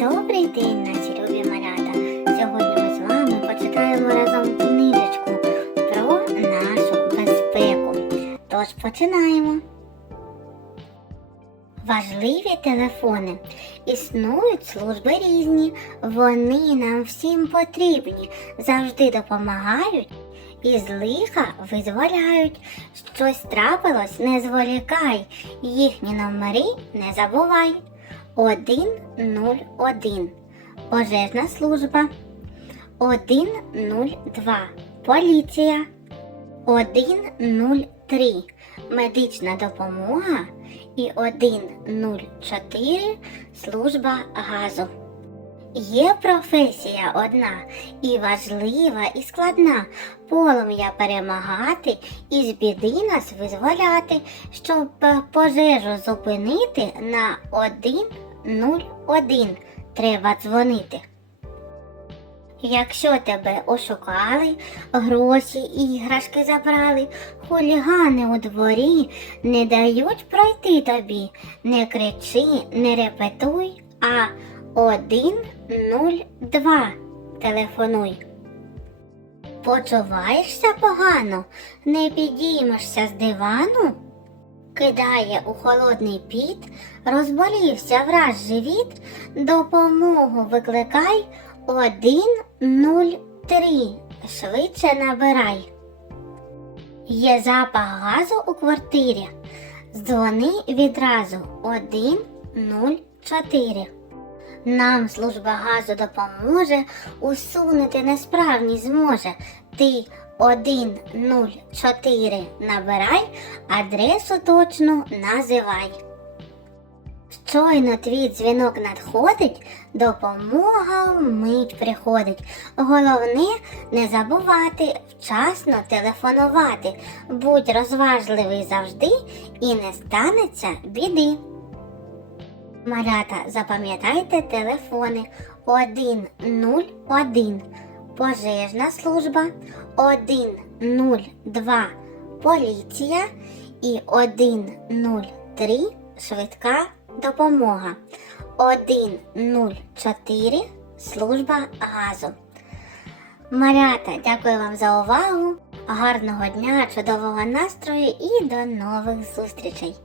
Добрий день, наші любі малята! Сьогодні ми з вами почитаємо разом книжечку про нашу безпеку. Тож починаємо. Важливі телефони. Існують служби різні, вони нам всім потрібні, завжди допомагають і з лиха визволяють. Щось трапилось, не зволікай, їхні номери не забувай. 101 Пожежна служба. 102 Поліція. 103 Медична допомога. І 104 Служба газу. Є професія одна і важлива, і складна. Полум'я перемагати і з біди нас визволяти, щоб пожежу зупинити на 101 треба дзвонити. Якщо тебе ошукали, гроші і іграшки забрали, хулігани у дворі не дають пройти тобі, не кричи, не репетуй, а 102 телефонуй. Почуваєшся погано, не підіймешся з дивану? Кидає у холодний піт, розболівся враз живіт, допомогу викликай 103, швидше набирай. Є запах газу у квартирі. Дзвони відразу 104. Нам служба газу допоможе, усунути несправність зможе. Ти 104 набирай, адресу точну називай. Щойно твій дзвінок надходить, допомога вмить приходить. Головне не забувати вчасно телефонувати. Будь розважливий завжди і не станеться біди. Малята, запам'ятайте телефони. 101 пожежна служба, 102 поліція. І 103 швидка допомога, 104 служба газу. Малята, дякую вам за увагу. Гарного дня, чудового настрою і до нових зустрічей!